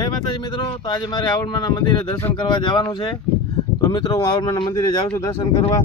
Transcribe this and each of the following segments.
જય માતાજી મિત્રો। તો આજે મારે આવડમાના મંદિરે દર્શન કરવા જવાનું છે। તો મિત્રો હું આવડમાના મંદિરે જાઉં છું દર્શન કરવા।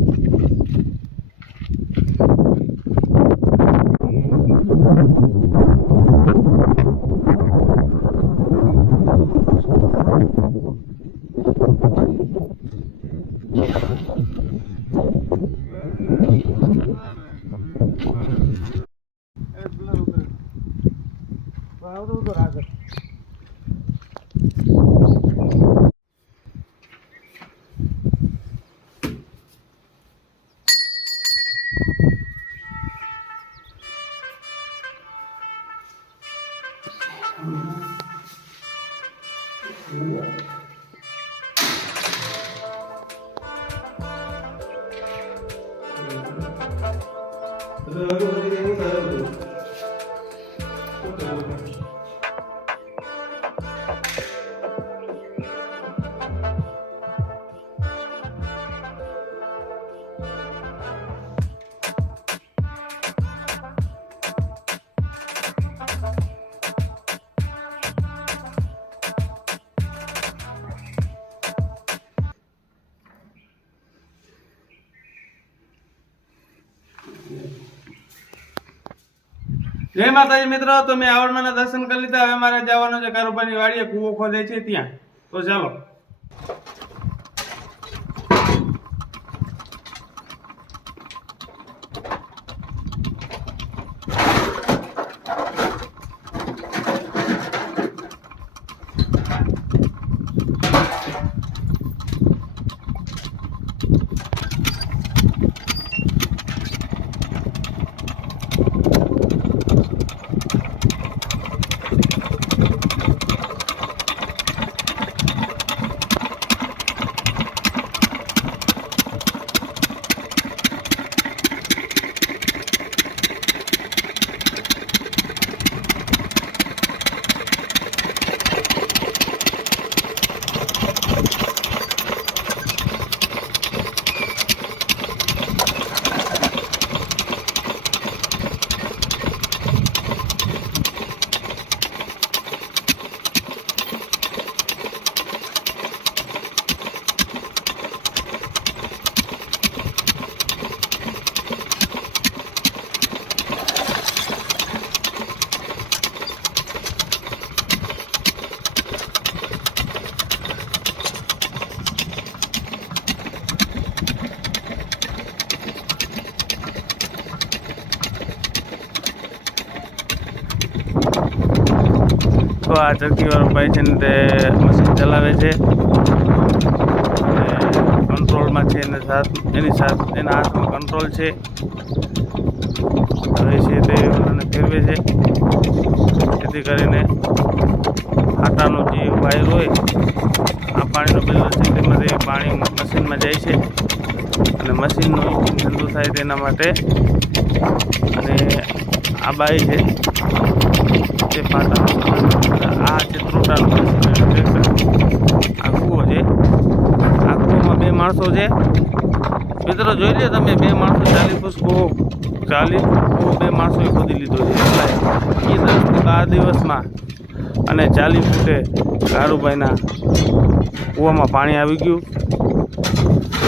जय माताजी मित्रों। तो मैं आवड़माना दर्शन कर लीधा। हवे मारे जवानो छे कारुबानी वाड़ीए कूवो खोदे छे त्यां। तो चालो तो आ चरखी वाळो भाई छे ने मशीन चलावे छे। कंट्रोल में छे ने साथ एना हाथ में कंट्रोल छे। हवे छे ते ओलाने फेरवे छे जेथी करीने आटानो जे वायर होय आ पाणीनो बेलर छे तेमांथी पाणी मशीन में जाय छे अने मशीननो इंजिन ठंडू थाय तेना माटे। अने आ बाई छे ते पाटा आ छे त्रोटानो आ कूवो छे। आ कूवोमां बे माणसो छे। मित्रों जोई लो तमे बे माणसो 40 फूट कूवो 40 कूवो बे माणसोए खोदी लीधो छे। એટલે એ 10 થી 12 દિવસમાં અને 40 ફૂટે કારુભાઈના કૂવામાં પાણી આવી ગયું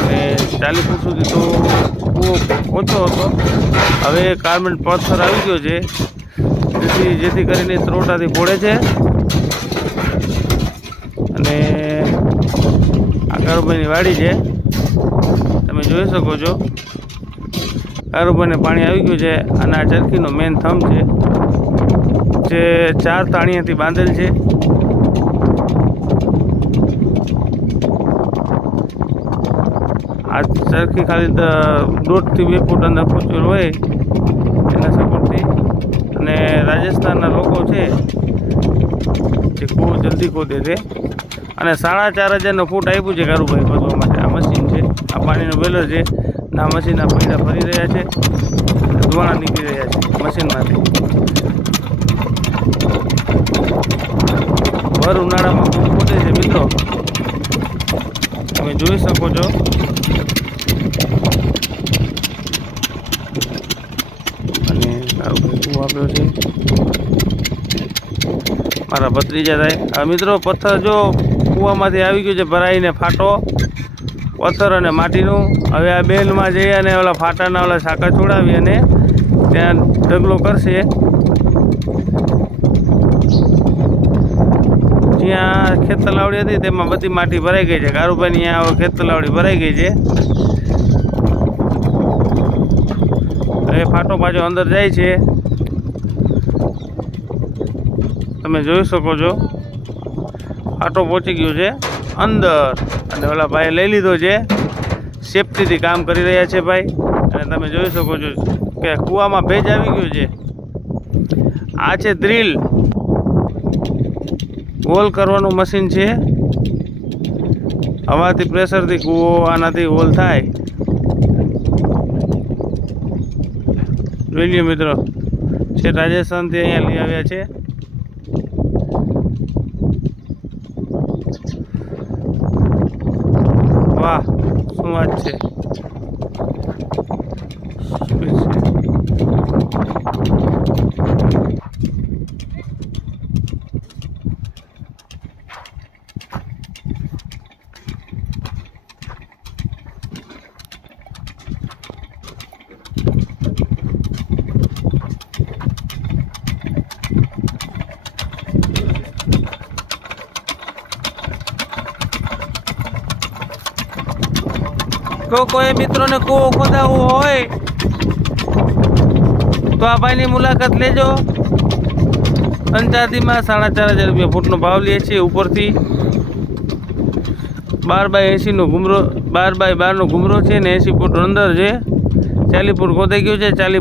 અને 40 ફૂટ સુધી તો કૂવો ઓછો હતો। હવે કાર્બન પથ્થર આવી ગયો છે જેથી કરીને ત્રોટાથી પોડે છે અને આ કારુભાઈની વાડી છે તમે જોઈ શકો છો। કારુભાઈને પાણી આવી ગયું છે અને આ ચરખીનો મેન થંભ છે જે 4 તાણિયાથી બાંધેલ છે। આ ચરખી ખાલી 1.5 થી 2 ફૂટ અંદર ખૂંચેલ હોય એના સપોર્ટથી। અને રાજસ્થાનના લોકો છે જે કૂવો જલ્દી ખોદે છે અને 4500નો ફૂટ આપ્યું છે કારુભાઈ ખોદવા માટે। આ મશીન છે, આ પાણીનું બેલર છે ને આ મશીનના પૈડા ફરી રહ્યા છે, ધુવાણા નીકળી રહ્યા છે મશીનમાંથી। ભર ઉનાળામાં ખૂબ ખોદે છે મિત્રો, તમે જોઈ શકો છો। અને કારુભાઈ કૂવો આપ્યો છે। મારા ભત્રીજા થાય. હવે મિત્રો પથ્થર જો કૂવામાંથી આવી ગયું છે ભરાઈને ફાટો, પથ્થર અને માટીનું. હવે આ બેલમાં જઈ અને ઓલા ફાટાના ઓલા સાંકળ છોડાવી અને ત્યાં ઢગલો કરશે. જ્યાં ખેત તલાવડી હતી તેમાં બધી માટી ભરાઈ ગઈ છે. કારુભાઈની અહીંયા ખેત તલાવડી ભરાઈ ગઈ છે. એ ફાટો પાછો અંદર જાય છે, તમે જોઈ શકો છો. ફાટો પહોંચી ગયો છે અંદર અને ઓલા ભાઈ લઈ લીધો છે. સેફટીથી કામ કરી રહ્યા છે ભાઈ. અને તમે જોઈ શકો છો કે કૂવામાં ભેજ આવી ગયો છે. આ છે ડ્રીલ, હોલ કરવાનું મશીન છે. હવાથી પ્રેશરથી કૂવો આનાથી હોલ થાય. જોઈ લ્યો મિત્રો, છે રાજસ્થાનથી અહીંયા લઈ આવ્યા છે. વાહ, શું વાત છે. તો કોઈ મિત્રોને કૂવો ખોદાવવો હોય તો આ ભાઈની મુલાકાત લેજો. પંચાયતીમાં 4,500 રૂપિયા ફૂટનો ભાવ લે છે. ઉપરથી 12x80 નો ઘૂમરો, 12x12 નો ઘૂમરો છે ને 80 ફૂટ અંદર છે. 40 ફૂટ ખોદાઈ ગયું છે. 40